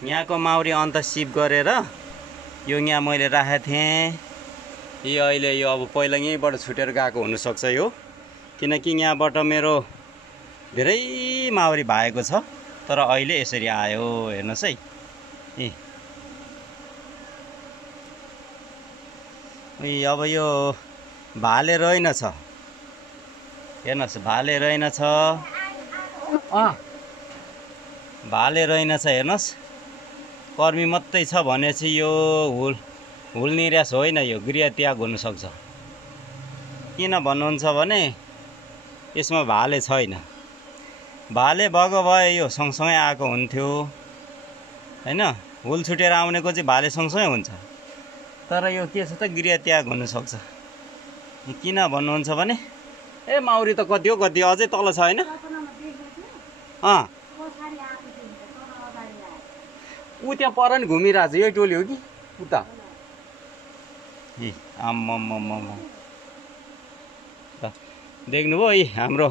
यहाँको माउरी अन्त सिप गरेर यो यहाँ मैले राखेको थिएँ। यो अहिले यो अब पहिला यहीँबाट छुटेर गएको हुनसक्छ यो, किनकि यहाँबाट मेरो धेरै माउरी भागेको छ। तर अहिले यसरी आयो, हेर्नुहोस् है। अब यो भाले रहेनछ, हेर्नुहोस् भाले रहेनछ, भाले रहेनछ, हेर्नुहोस्। कर्मी मात्रै छ भनेपछि यो हुल निराश होइन, यो गृह त्याग हुनसक्छ। किन भन्नुहुन्छ भने यसमा भाले छैन। भाले भएको भए यो सँगसँगै आएको हुन्थ्यो हैन। हुल छुटेर आउनेको चाहिँ भाले सँगसँगै हुन्छ। तर यो के छ त, गृह त्याग हुनसक्छ। किन भन्नुहुन्छ भने माउरी त कति हो कति अझै तल छ हैन। ऊ त्यहाँ पर नि घुमिरहेछ, यही टोली हो कि उता? देख्नुभयो, हाम्रो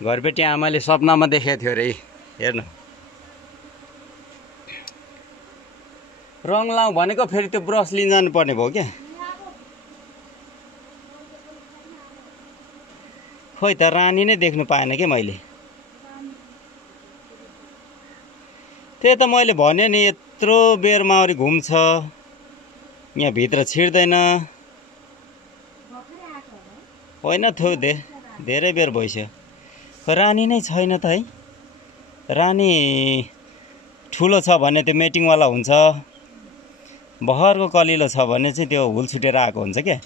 घरबेटी आमाले सपनामा देखेको थियो अरे। हेर्नु, रङ लाउँ भनेको फेरि त्यो ब्रस लिन जानु पर्ने भयो क्या। खोइ त रानी नै देख्नु पाएन कि मैले। त्यही त मैले भने नि, यत्रो बेर माउरी घुम्छ, यहाँ भित्र छिर्दैन। होइन थो धेरै बेर भइसक्यो। रानी नै छैन त है। रानी ठुलो छ भने त्यो मेटिङवाला हुन्छ, बहरको कलिलो छ भने चाहिँ त्यो हुल छुटेर आएको हुन्छ क्या।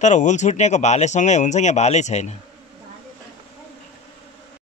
तर हुल छुट्नेको भालेसँगै हुन्छ, यहाँ भालै छैन।